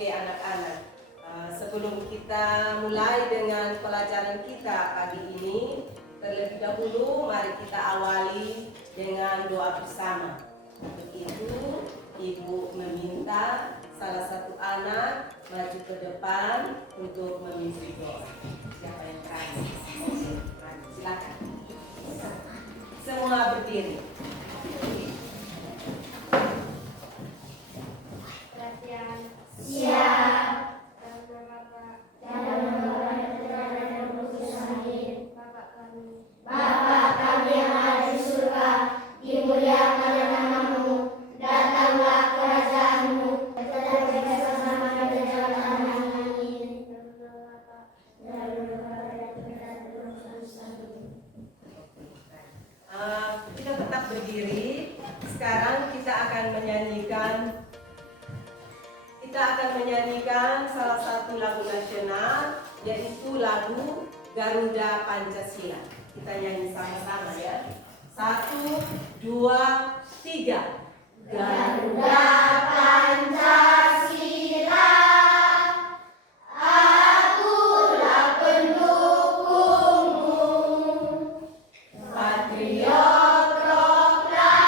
Oke anak-anak, sebelum kita mulai dengan pelajaran kita pagi ini, terlebih dahulu mari kita awali dengan doa bersama. Untuk itu, Ibu meminta salah satu anak maju ke depan untuk memimpin doa. Siapa yang berani? Silakan. Semua berdiri. Perhatian. Siap. Bapa kami yang ada di surga, dimuliakanlah namamu, datanglah kerajaanmu, terjadilah bersama pada jalan amin. Kita tetap berdiri. Sekarang kita akan menyanyikan salah satu lagu nasional, yaitu lagu Garuda Pancasila. Kita nyanyi sama-sama ya. 1, 2, 3. Garuda Pancasila, akulah pendukungmu, patriot proklamasi,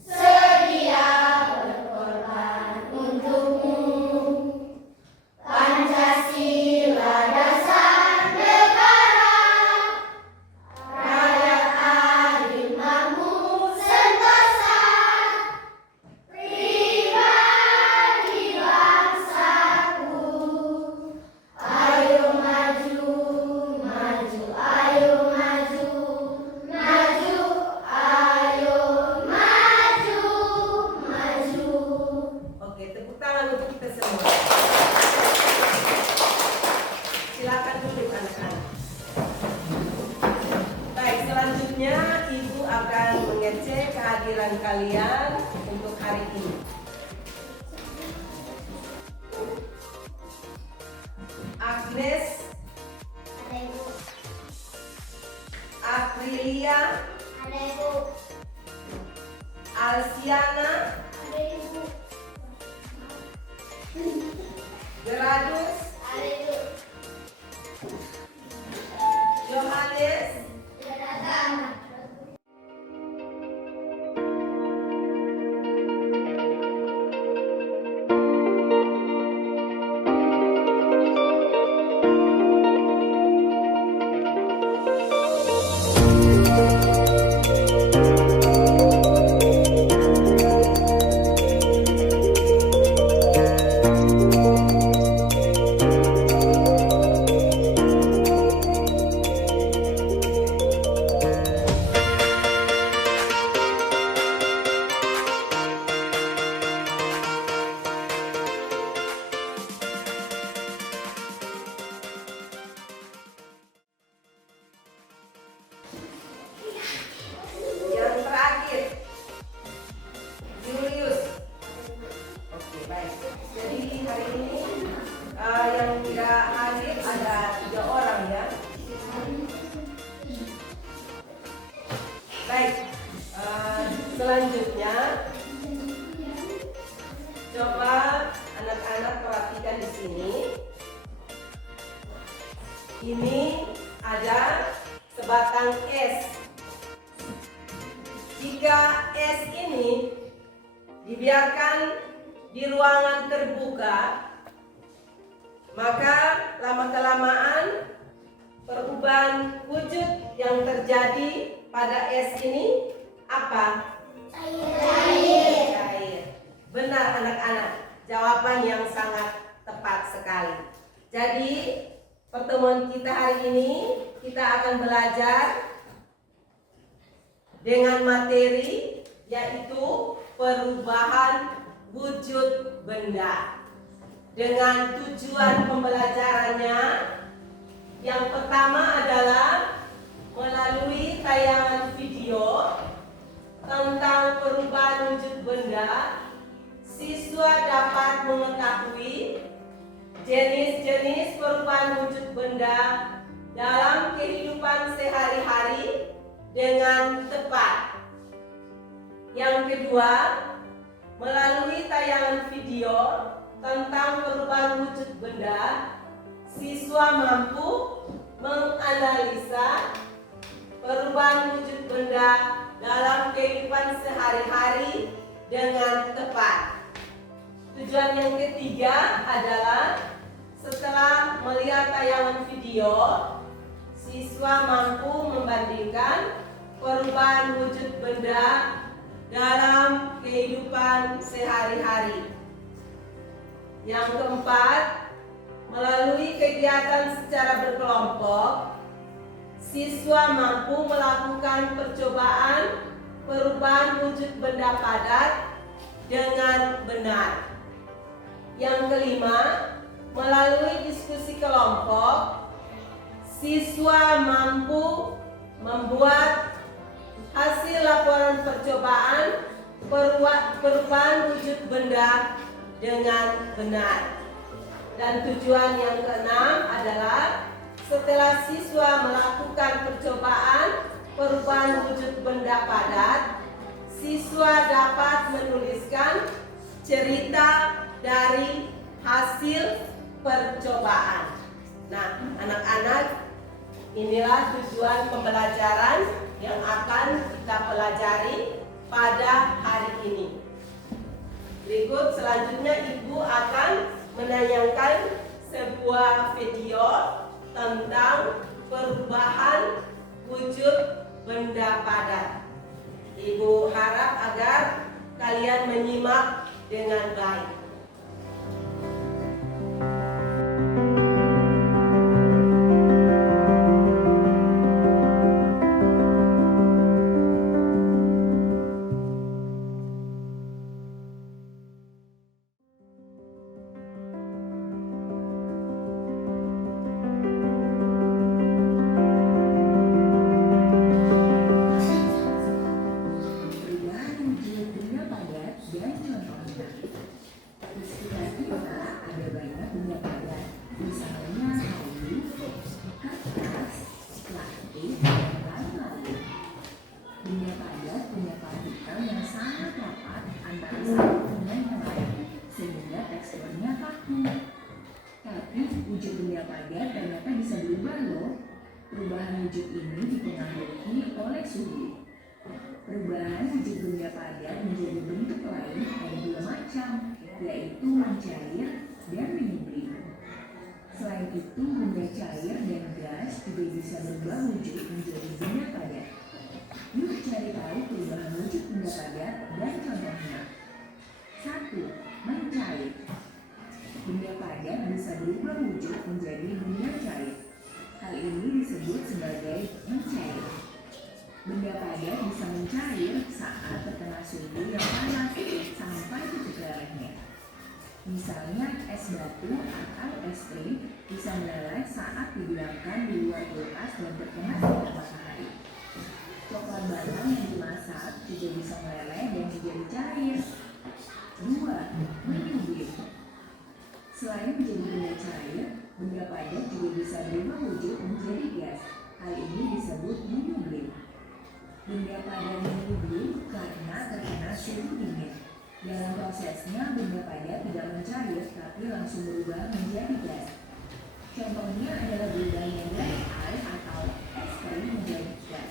sedia berkorban untukmu. Pancasila dasar negara, rakyat adil makmur sentosa, pribadi bangsaku. Ayo maju, maju, ayo maju, maju, ayo maju, maju. Oke, tepuk tangan untuk kita semua. Silakan duduk anak-anak. Baik, selanjutnya Ibu akan mengecek kehadiran kalian untuk hari ini. Agnes, Ada ibu, Aprilia, ada ibu, Alsiana, ada ibu, Geradus, ada ibu. Johannes, Sudah datang. yang terakhir Julius. Oke, baik. Jadi hari ini yang tidak hadir ada 3 orang ya. Baik, selanjutnya coba anak-anak perhatikan di sini. Ini ada sebatang es. Jika es ini dibiarkan di ruangan terbuka, maka lama-kelamaan perubahan wujud yang terjadi pada es ini apa? Cair. Cair. Benar anak-anak, jawaban yang sangat tepat sekali. Jadi pertemuan kita hari ini kita akan belajar dengan materi yaitu perubahan wujud benda. Dengan tujuan pembelajarannya, yang pertama adalah melalui tayangan video tentang perubahan wujud benda, siswa dapat mengetahui jenis-jenis perubahan wujud benda dalam kehidupan sehari-hari dengan tepat. Yang kedua, Melalui tayangan video tentang perubahan wujud benda, siswa mampu menganalisa perubahan wujud benda dalam kehidupan sehari-hari dengan tepat. Tujuan yang ketiga adalah setelah melihat tayangan video, siswa mampu membandingkan perubahan wujud benda dalam kehidupan sehari-hari. Yang keempat, melalui kegiatan secara berkelompok, siswa mampu melakukan percobaan perubahan wujud benda padat dengan benar. Yang kelima, melalui diskusi kelompok, siswa mampu membuat hasil laporan percobaan perubahan wujud benda dengan benar. Dan tujuan yang keenam adalah setelah siswa melakukan percobaan perubahan wujud benda padat, siswa dapat menuliskan cerita dari hasil percobaan. Nah, anak-anak, inilah tujuan pembelajaran yang akan kita pelajari pada hari ini. Berikut selanjutnya Ibu akan menayangkan sebuah video tentang perubahan wujud benda padat. Ibu harap agar kalian menyimak dengan baik. Perubahan wujud ini dipengaruhi oleh suhu. Perubahan wujud benda padat menjadi bentuk lain ada dua macam, yaitu mencair dan menyembling. Selain itu, benda cair dan gas juga bisa berubah wujud menjadi benda padat. Yuk cari tahu perubahan wujud benda padat dan contohnya. 1. Mencair. Benda padat bisa berubah wujud menjadi benda cair. Hal ini disebut sebagai mencair. Benda padat bisa mencair saat terkena suhu yang panas sampai titik lelehnya. Misalnya es batu atau es krim bisa meleleh saat didiamkan di luar kulkas dan terkena sinar matahari. Coklat batang yang dimasak juga bisa meleleh dan menjadi cair. 2. Menyublim. Selain menjadi benda cair, benda padat juga bisa berubah wujud menjadi gas. Hal ini disebut menyublim. Benda padat menyublim karena terkena suhu dingin. Dalam prosesnya, benda padat tidak mencair tapi langsung berubah menjadi gas. Contohnya adalah berubahnya dry ice atau es krim menjadi gas.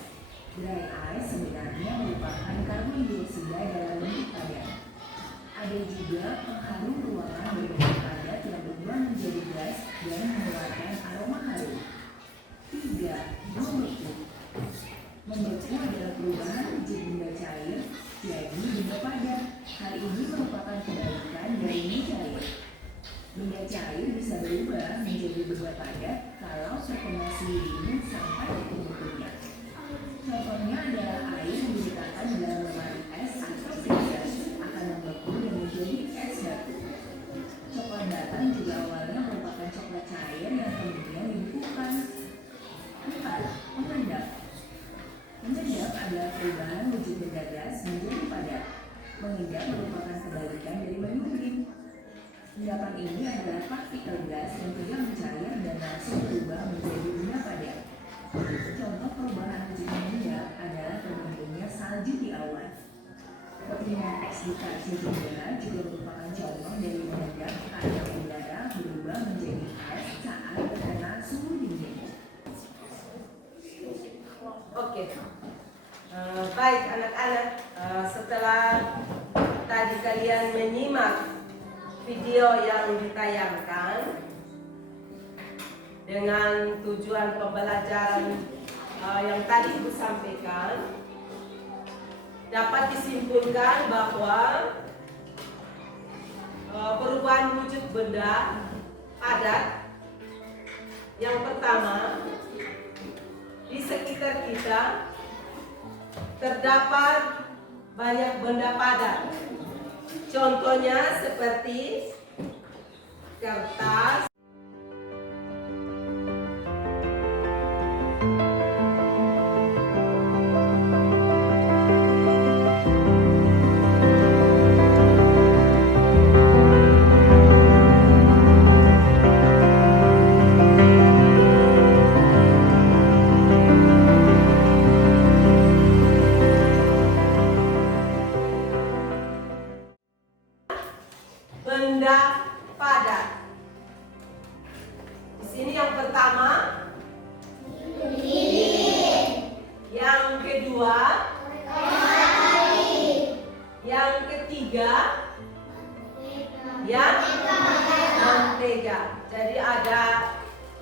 Dry ice sebenarnya merupakan karbon dioksida dalam bentuk padat. Ada juga pengharum ruangan berbentuk padat yang berubah menjadi gas dan mengeluarkan aroma harum. 3. Membeku. Membeku adalah perubahan wujud benda cair jadi benda padat. Hal ini merupakan kebalikan dari mencair. Benda cair bisa berubah menjadi benda padat kalau terkena suhu dingin sampai membekunya. Contohnya adalah air yang diletakkan dalam lemari es atau freezer akan membeku dan menjadi es batu. Coklat batang juga awalnya merupakan coklat cair yang kemudian dibekukan. 4. Mengendap. Mengendap adalah perubahan wujud benda gas menjadi padat. Mengendap merupakan kebalikan dari menyublim. Endapan ini adalah partikel gas yang tidak mencair dan langsung berubah menjadi benda padat. Contoh perubahan wujud mengendap adalah terbentuknya salju di awan. Perpindahan eksidikasi udara juga merupakan contoh dari menegak keadaan udara berubah menjadi es saat terkena suhu dingin. Oke. Baik anak-anak, setelah tadi kalian menyimak video yang ditayangkan dengan tujuan pembelajaran yang tadi Ibu sampaikan, dapat disimpulkan bahwa perubahan wujud benda padat yang pertama, di sekitar kita terdapat banyak benda padat. Contohnya seperti kertas, benda padat. Di sini yang pertama, yang kedua, yang ketiga, yang mentega. Jadi ada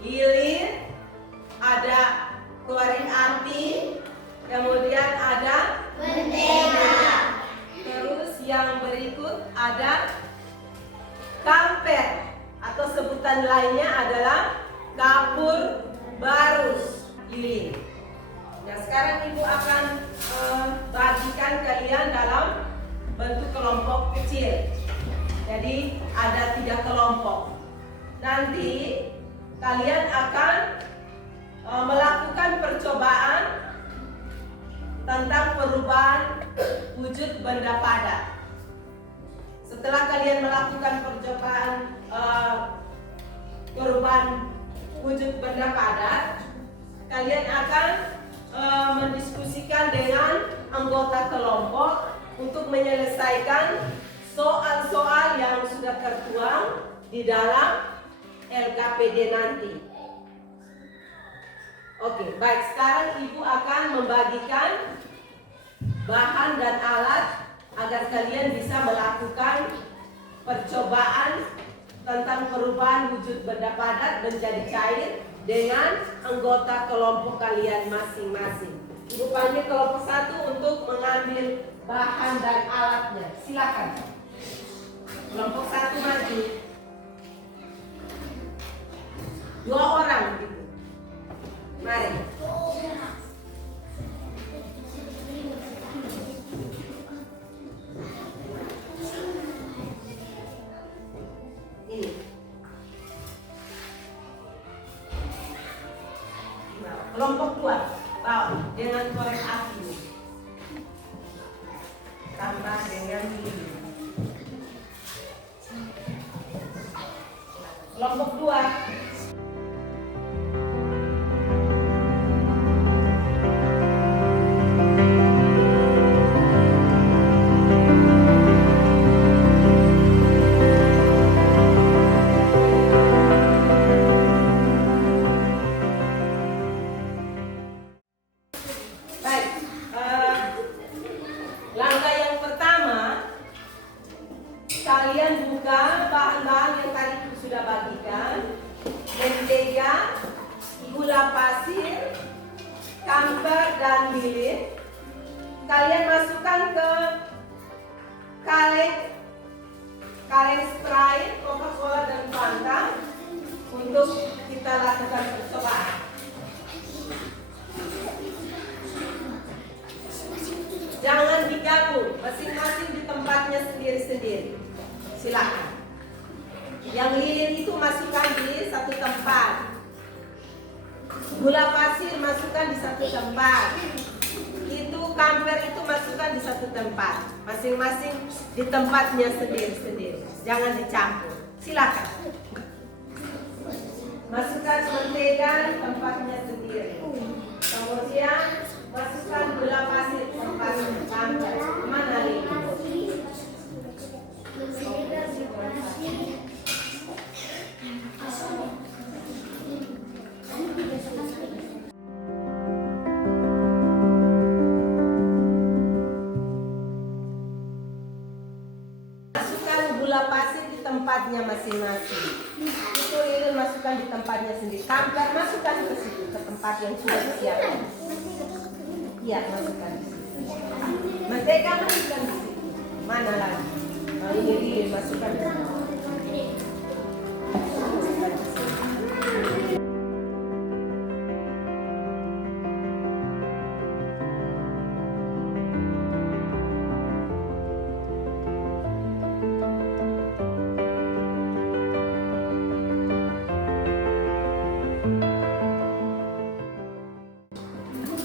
lilin, ada korek api, kemudian ada mentega. Terus yang berikut ada kamper, atau sebutan lainnya adalah kapur barus lilin. Nah, sekarang Ibu akan bagikan kalian dalam bentuk kelompok kecil. Jadi ada 3 kelompok. Nanti kalian akan melakukan percobaan tentang perubahan wujud benda padat. Setelah kalian melakukan percobaan perubahan wujud benda padat, kalian akan mendiskusikan dengan anggota kelompok untuk menyelesaikan soal-soal yang sudah tertuang di dalam LKPD nanti. Oke, baik. Sekarang Ibu akan membagikan bahan dan alat agar kalian bisa melakukan percobaan tentang perubahan wujud benda padat menjadi cair dengan anggota kelompok kalian masing-masing. Ibu panggil kelompok 1 untuk mengambil bahan dan alatnya. Silakan. Kelompok 1 maju. 2 orang gitu. Mari. Ini. Kelompok 2 bawa dengan korek api, tambah dengan lilin. Kelompok 2 kalian buka bahan-bahan yang tadi sudah bagikan: mentega, gula pasir, kamper, dan lilin. Kalian masukkan ke kaleng Sprite, Coca-Cola, dan Fanta untuk kita lakukan percobaan. Jangan digabung, masing-masing di tempatnya sendiri-sendiri. Silakan. Yang lilin itu masukkan di satu tempat. Gula pasir masukkan di satu tempat. Itu kamper itu masukkan di satu tempat. Masing-masing di tempatnya sendiri-sendiri. Jangan dicampur. Silakan. Masukkan mentega di tempatnya sendiri. Kemudian masukkan gula pasir di tempatnya. Kamper. Mana lilin? gula pasir di tempatnya masing-masing. Itu lilin masukkan di tempatnya sendiri. Kampar masukkan ke situ, ke tempat yang sudah disiapkan. Iya, masukkan di situ. Mentega masukkan di situ. Mana lagi? Nah, ini lilin masukkan di situ. Masukkan di situ.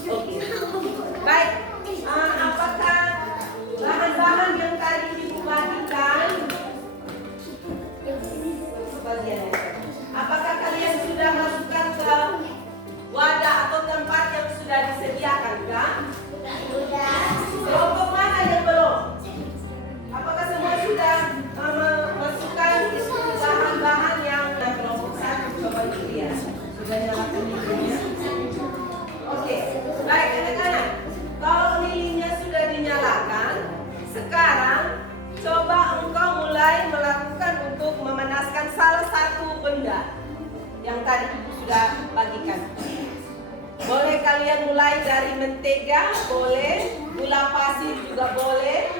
Oke. Baik. Apakah bahan-bahan yang tadi Ibu bagikan sebagian yang tadi, apakah kalian sudah masukkan ke wadah atau tempat yang sudah disediakan kah? Kelompok mana yang belum? Apakah semua sudah memasukkan bahan-bahan yang kelompok satu? Coba lihat. Sudah nyalakan lilinnya? Oke, baik anak-anak. Kalau lilinnya sudah dinyalakan, sekarang coba engkau mulai melakukan untuk memanaskan salah satu benda yang tadi Ibu sudah bagikan. Boleh kalian mulai dari mentega, boleh, gula pasir juga boleh.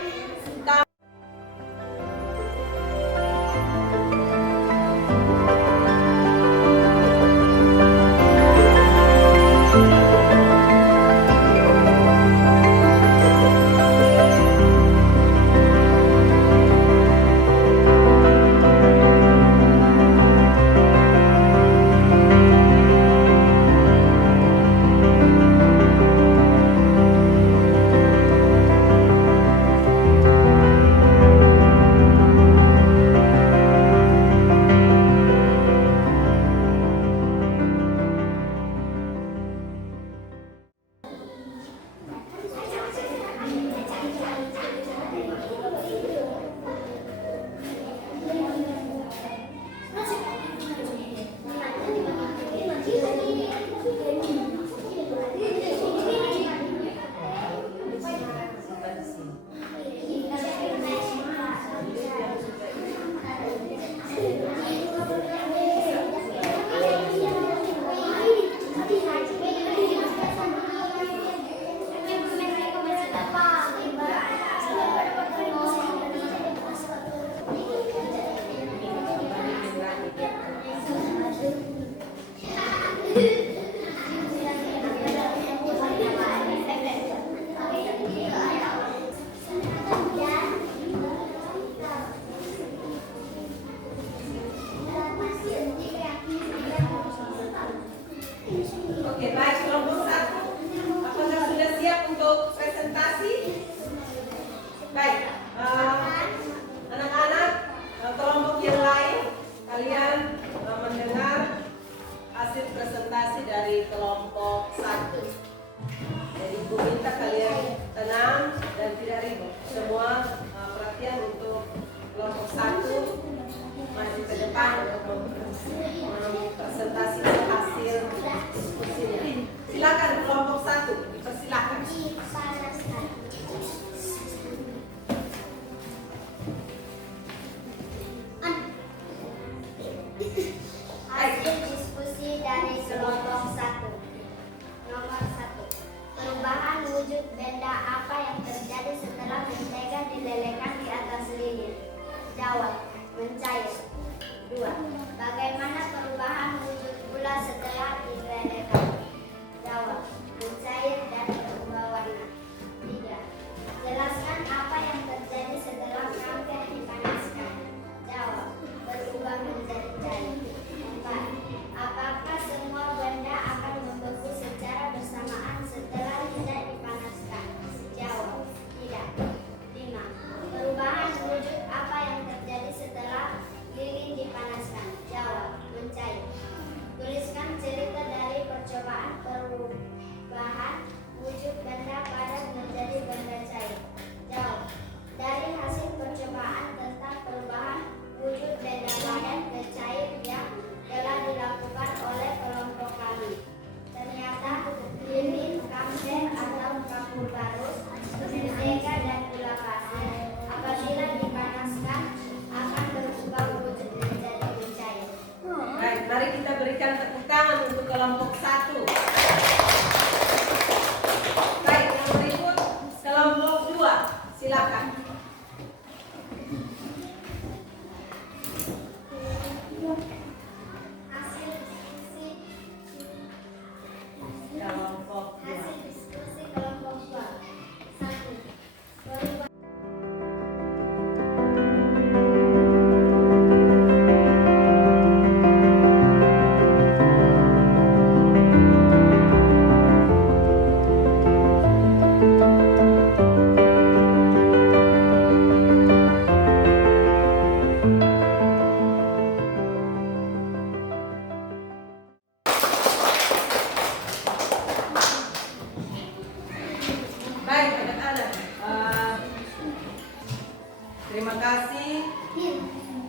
Terima kasih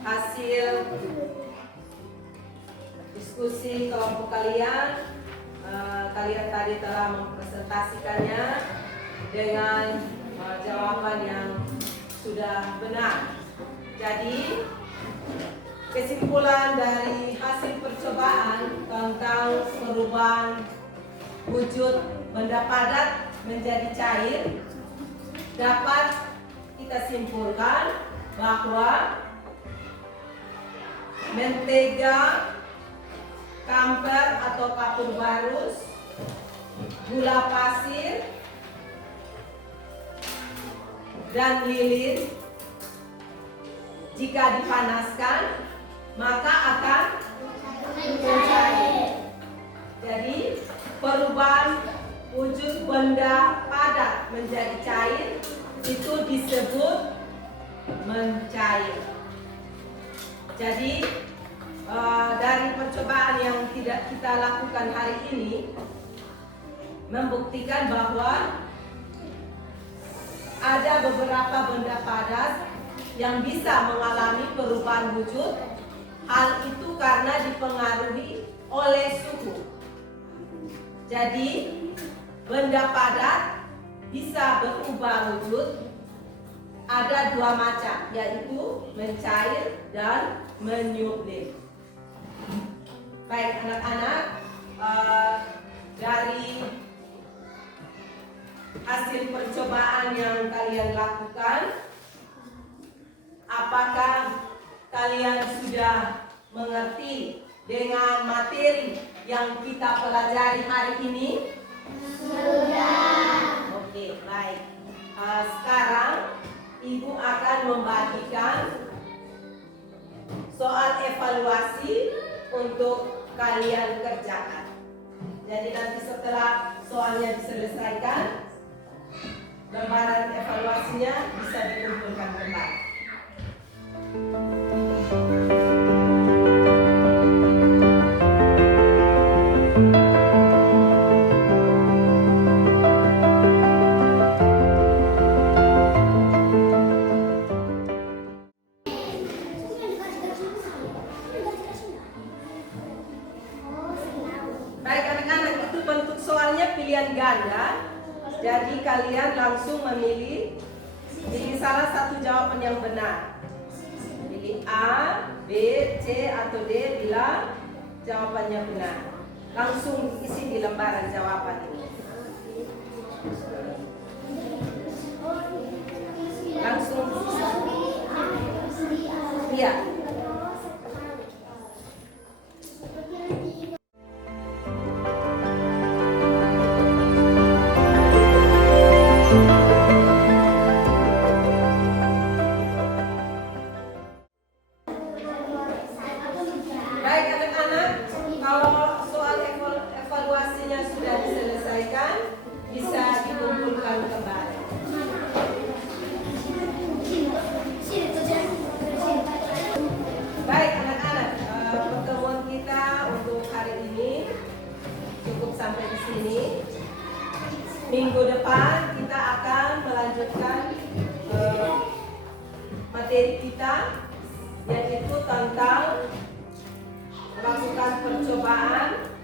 hasil diskusi kelompok kalian. Kalian tadi telah mempresentasikannya dengan jawaban yang sudah benar. Jadi kesimpulan dari hasil percobaan tentang perubahan wujud benda padat menjadi cair dapat kita simpulkan bahwa mentega, kamper atau kapur barus, gula pasir, dan lilin jika dipanaskan maka akan mencair. Jadi perubahan wujud benda padat menjadi cair itu disebut mencair. Jadi dari percobaan yang tidak kita lakukan hari ini membuktikan bahwa ada beberapa benda padat yang bisa mengalami perubahan wujud. Hal itu karena dipengaruhi oleh suhu. Jadi benda padat bisa berubah wujud ada dua macam, yaitu mencair dan menyublim. Baik anak-anak, dari hasil percobaan yang kalian lakukan, apakah kalian sudah mengerti dengan materi yang kita pelajari hari ini? Sudah. Oke, baik. Sekarang Ibu akan membagikan soal evaluasi untuk kalian kerjakan. Jadi nanti setelah soalnya diselesaikan, gambaran evaluasinya bisa dikumpulkan kembali. Baik anak-anak, itu bentuk soalnya pilihan ganda. Jadi kalian langsung memilih salah satu jawaban yang benar. Pilih A, B, C atau D bila jawabannya benar. Langsung isi di lembaran jawaban ini. Langsung iya. Baik anak-anak, kalau soal evaluasinya sudah diselesaikan, bisa dikumpulkan kembali. Baik anak-anak, pertemuan kita untuk hari ini cukup sampai di sini. Minggu depan kita akan melanjutkan materi kita, yaitu tentang melakukan percobaan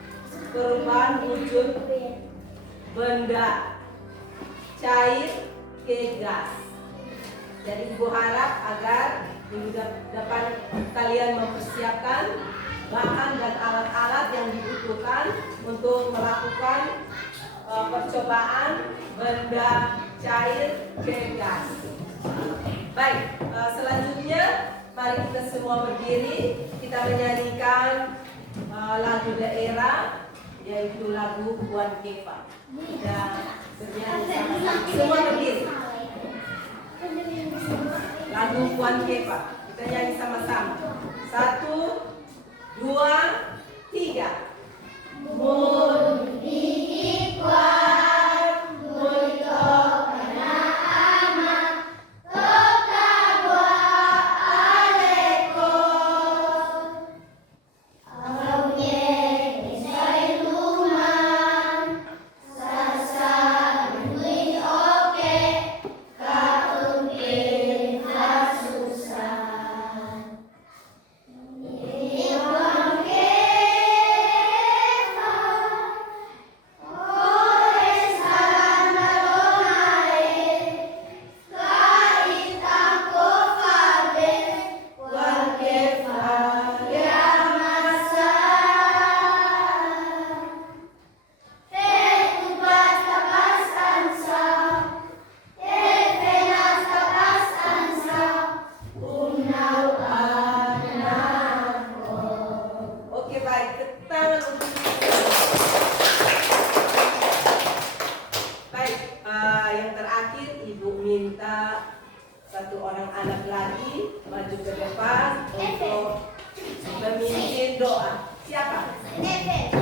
perubahan wujud benda cair ke gas. Jadi Ibu harap agar minggu depan kalian mempersiapkan bahan dan alat-alat yang dibutuhkan untuk melakukan percobaan benda cair ke gas. Baik, selanjutnya mari kita semua berdiri, kita menyanyikan lagu daerah, yaitu lagu Puan Kepa. Kita bernyanyi sama-sama. Semua berdiri. Lagu Puan Kepa, kita nyanyi sama-sama. 1, 2, 3. Mun bihi kuat, mun tokana amat, toka alekos. Aunya misai luman, sasa mui oke, kaumpin hasus maju ke depan untuk memimpin doa. Siapa? Neven.